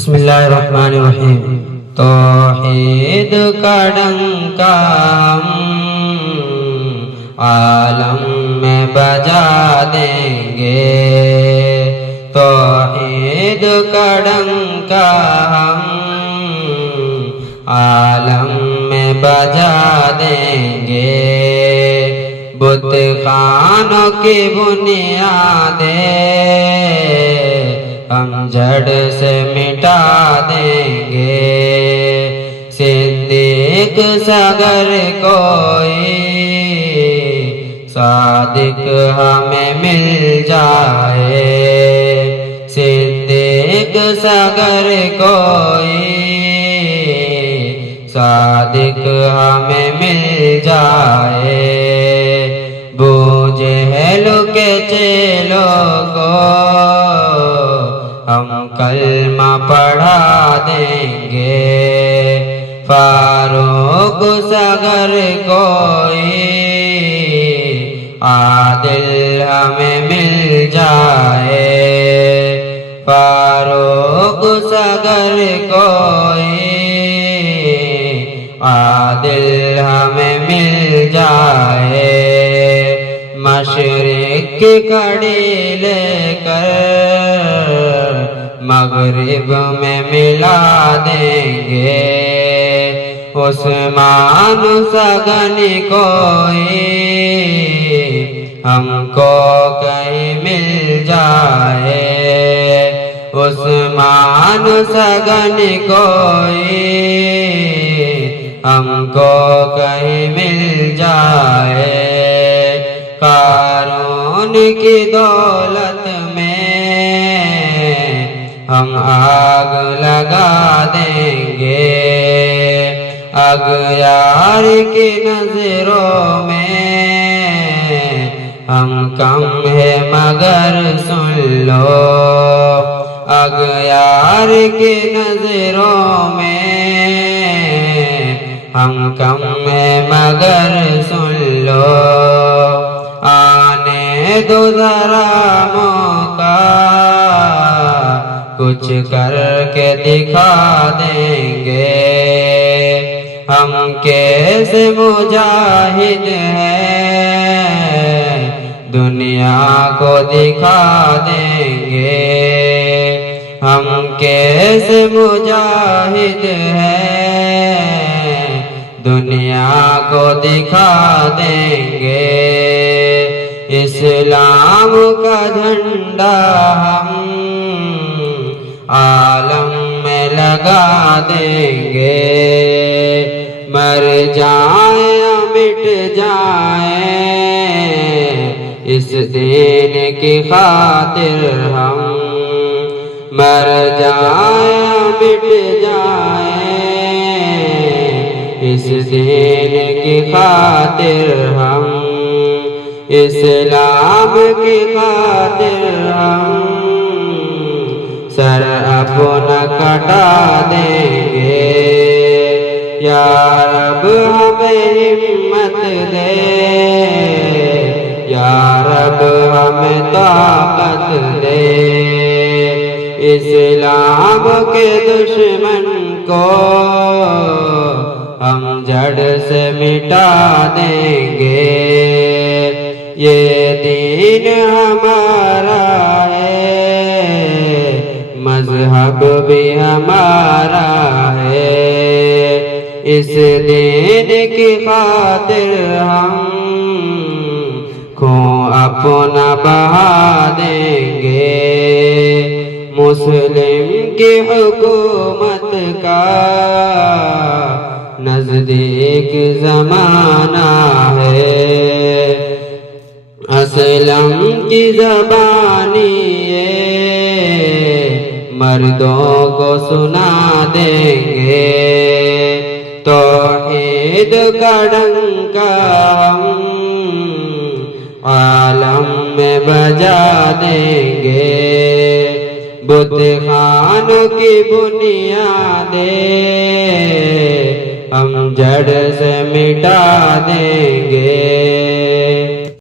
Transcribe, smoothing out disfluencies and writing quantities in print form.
بسم اللہ الرحمن الرحیم۔ توحید کا ڈنکا عالم میں بجا دیں گے، توحید کا ڈنکا عالم میں بجا دیں گے، بت خانوں کی بنیادیں ہم جڑ سے مٹا دیں گے، صدیق سگر کوئی صادق ہمیں مل جائے، صدیق سگر کوئی صادق ہمیں مل جائے، بو جہل کے چیلوں کو ہم کلمہ پڑھا دیں گے، فاروق اگر کوئی عادل ہمیں مل جائے، فاروق اگر کوئی عادل ہمیں مل جائے، مشرق کی کڑی لے کر مغرب میں ملا دیں گے، عثمان سگن کوئی ہم کو کہیں مل جائے، عثمان سگن کوئی ہم کو کہیں مل جائے، قارون کی دولت میں ہم آگ لگا دیں گے، اغیار کی نظروں میں ہم کم ہے مگر سن لو، اغیار کی نظروں میں ہم کم ہے مگر سن لو، آنے دو ذرا موقع کچھ کر کے دکھا دیں گے، ہم کیسے مجاہد ہیں دنیا کو دکھا دیں گے، ہم کیسے مجاہد ہیں دنیا کو دکھا دیں گے، اسلام کا جھنڈا ہم عالم میں لگا دیں گے، مر جائیں یا مٹ جائیں اس دین کی خاطر ہم، مر جائیں یا مٹ جائیں اس دین کی خاطر ہم، اسلام کی خاطر ہم سر اپنا کٹا دیں گے، یا رب ہمیں ہمت دے، یا رب ہمیں طاقت دے، اسلام کے دشمن کو ہم جڑ سے مٹا دیں گے، یہ دین ہمارا ہے، مذہب بھی ہمارا ہے، اس دین کی خاطر ہم خون اپنا بہا دیں گے، مسلم کی حکومت کا نزدیک زمانہ ہے، اسلم کی زبانی مردوں کو سنا دیں گے، توحید کا ڈنکا ہم عالم میں بجا دیں گے، بت خانوں کی بنیادیں ہم جڑ سے مٹا دیں گے،